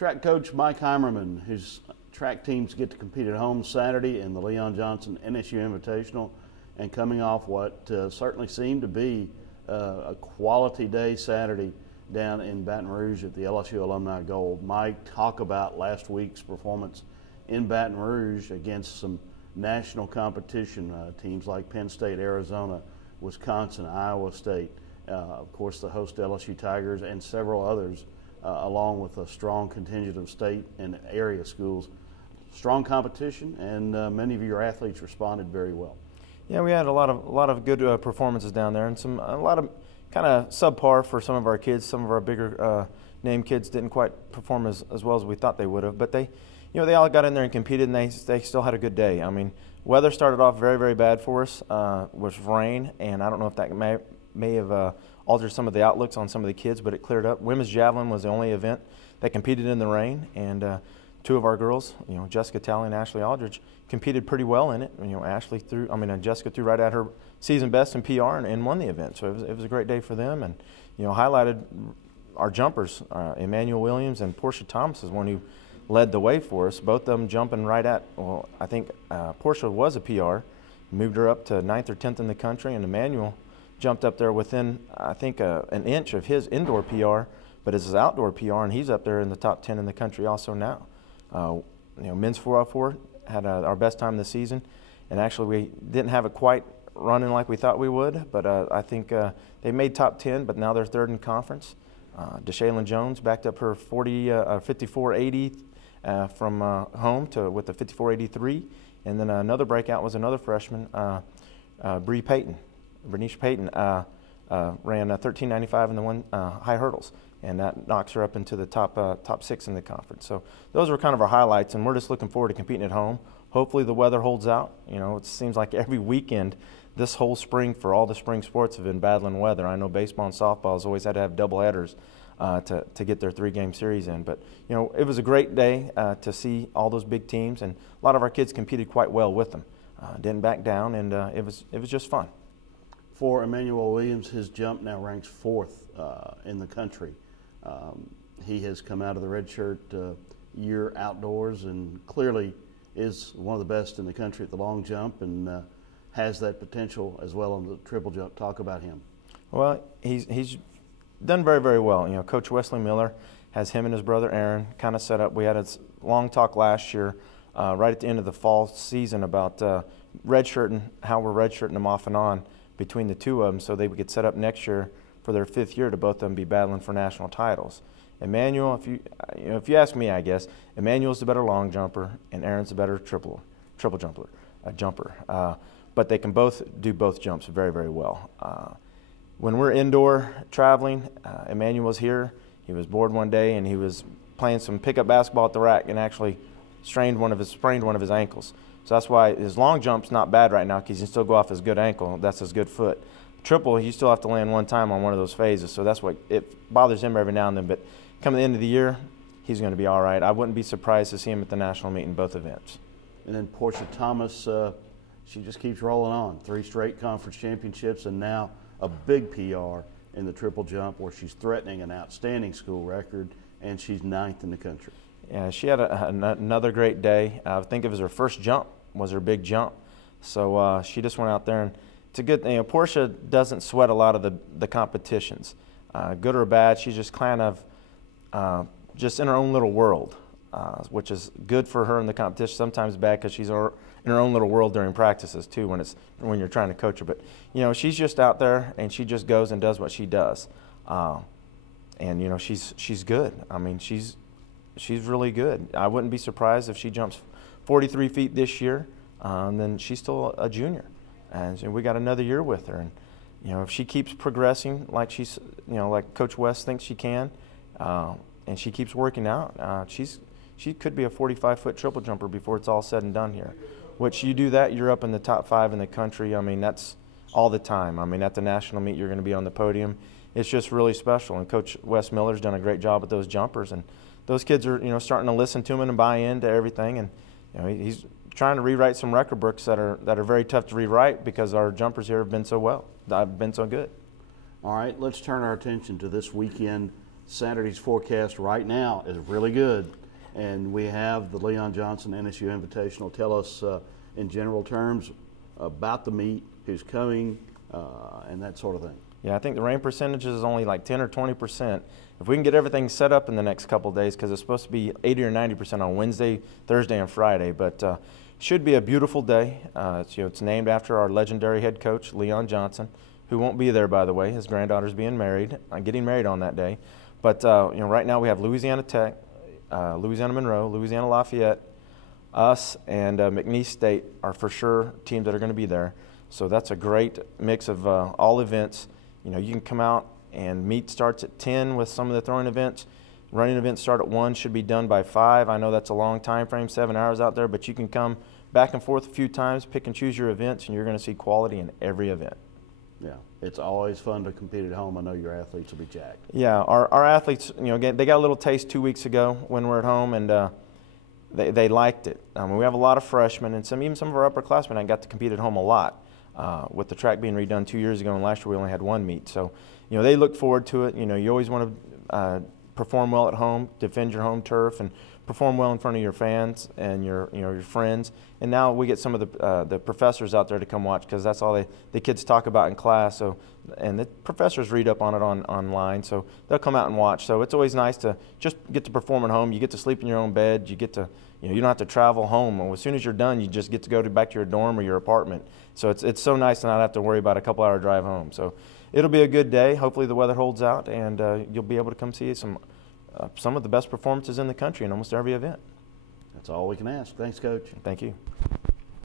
Track coach Mike Heimerman, his track teams get to compete at home Saturday in the Leon Johnson NSU Invitational, and coming off what certainly seemed to be a quality day Saturday down in Baton Rouge at the LSU Alumni Gold. Mike, talk about last week's performance in Baton Rouge against some national competition, teams like Penn State, Arizona, Wisconsin, Iowa State, of course the host LSU Tigers, and several others, along with a strong contingent of state and area schools. Strong competition, and many of your athletes responded very well. Yeah, we had a lot of good performances down there, and a lot of kind of subpar for some of our kids. Some of our bigger name kids didn't quite perform as well as we thought they would have, but they all got in there and competed, and they still had a good day. I mean, weather started off very, very bad for us with rain, and I don't know if that may have altered some of the outlooks on some of the kids, but it cleared up. Women's javelin was the only event that competed in the rain, and two of our girls, Jessica Talley and Ashley Aldridge, competed pretty well in it. Jessica threw right at her season best in PR and won the event. So it was a great day for them, and highlighted our jumpers. Emmanuel Williams and Portia Thomas is one who led the way for us. Both of them jumping right at. Well, I think Portia was a PR, moved her up to 9th or 10th in the country, and Emmanuel jumped up there within, I think, an inch of his indoor PR, but it's his outdoor PR, and he's up there in the top 10 in the country also now. Men's 4x4 had our best time this season, and actually we didn't have it quite running like we thought we would, but I think they made top 10, but now they're third in conference. DeShaylin Jones backed up her 54.80 from home with a 54.83, and then another breakout was another freshman, Bernice Payton ran 13.95 in the high hurdles, and that knocks her up into the top 6 in the conference. So those were kind of our highlights, and we're just looking forward to competing at home. Hopefully the weather holds out. It seems like every weekend this whole spring for all the spring sports have been battling weather. I know baseball and softball has always had to have doubleheaders to get their 3-game series in. But it was a great day to see all those big teams, and a lot of our kids competed quite well with them. Didn't back down, and it was just fun. For Emmanuel Williams, his jump now ranks 4th in the country. He has come out of the redshirt year outdoors and clearly is one of the best in the country at the long jump, and has that potential as well on the triple jump. Talk about him. Well, he's done very, very well. Coach Wesley Miller has him and his brother Aaron kind of set up. We had a long talk last year, right at the end of the fall season, about redshirting, how we're redshirting them off and on between the two of them, so they would get set up next year for their 5th year to both of them be battling for national titles. Emmanuel, if you ask me, I guess Emmanuel's the better long jumper and Aaron's the better triple jumper. But they can both do both jumps very, very well. When we're indoor traveling, Emmanuel's here. He was bored one day and he was playing some pickup basketball at the rack and actually sprained one of his ankles. So that's why his long jump's not bad right now, because he can still go off his good ankle. That's his good foot. Triple, you still have to land one time on one of those phases, so that's what it bothers him every now and then. But come the end of the year, he's going to be all right. I wouldn't be surprised to see him at the national meet in both events. And then Portia Thomas, she just keeps rolling on. 3 straight conference championships, and now a big PR in the triple jump, where she's threatening an outstanding school record, and she's 9th in the country. Yeah, she had another great day. I think it was her first jump, was her big jump. So she just went out there, and it's a good thing. Portia doesn't sweat a lot of the competitions, good or bad. She's just kind of just in her own little world, which is good for her in the competition. Sometimes bad because she's in her own little world during practices too, when you're trying to coach her. But she's just out there and she just goes and does what she does, and she's good. I mean, she's really good. I wouldn't be surprised if she jumps 43 feet this year, and then she's still a junior. And so we got another year with her, and if she keeps progressing like like Coach West thinks she can, and she keeps working out, she could be a 45-foot triple jumper before it's all said and done here. Which you do that, you're up in the top 5 in the country. I mean, that's all the time. I mean, at the national meet, you're going to be on the podium. It's just really special, and Coach Wes Miller's done a great job with those jumpers, and those kids are starting to listen to him and buy into everything, and he's trying to rewrite some record books that are very tough to rewrite because our jumpers here have been so good. All right, let's turn our attention to this weekend, Saturday's forecast right now is really good, and we have the Leon Johnson NSU Invitational. Tell us in general terms about the meet, who's coming, and that sort of thing. Yeah, I think the rain percentage is only like 10 or 20%. If we can get everything set up in the next couple of days, because it's supposed to be 80 or 90% on Wednesday, Thursday, and Friday, but should be a beautiful day. It's named after our legendary head coach, Leon Johnson, who won't be there, by the way. His granddaughter's getting married on that day. But right now we have Louisiana Tech, Louisiana Monroe, Louisiana Lafayette, us, and McNeese State are for sure teams that are going to be there. So that's a great mix of all events. You can come out, and meet starts at 10 with some of the throwing events. Running events start at 1, should be done by 5. I know that's a long time frame, 7 hours out there, but you can come back and forth a few times, pick and choose your events, and you're going to see quality in every event. Yeah, it's always fun to compete at home. I know your athletes will be jacked. Yeah, our athletes, they got a little taste 2 weeks ago when we're at home, and they liked it. We have a lot of freshmen, and even some of our upperclassmen I got to compete at home a lot. With the track being redone 2 years ago, and last year we only had 1 meet. So, they look forward to it. You always want to perform well at home, defend your home turf, and perform well in front of your fans and your friends. And now we get some of the professors out there to come watch, because that's all the kids talk about in class. So, and the professors read up on it online, so they'll come out and watch. So it's always nice to just get to perform at home. You get to sleep in your own bed. You get to you don't have to travel home. As soon as you're done, you just get to go back to your dorm or your apartment. So it's so nice to not have to worry about a couple-hour drive home. So it'll be a good day. Hopefully the weather holds out, and you'll be able to come see some of the best performances in the country in almost every event. That's all we can ask. Thanks, Coach. Thank you.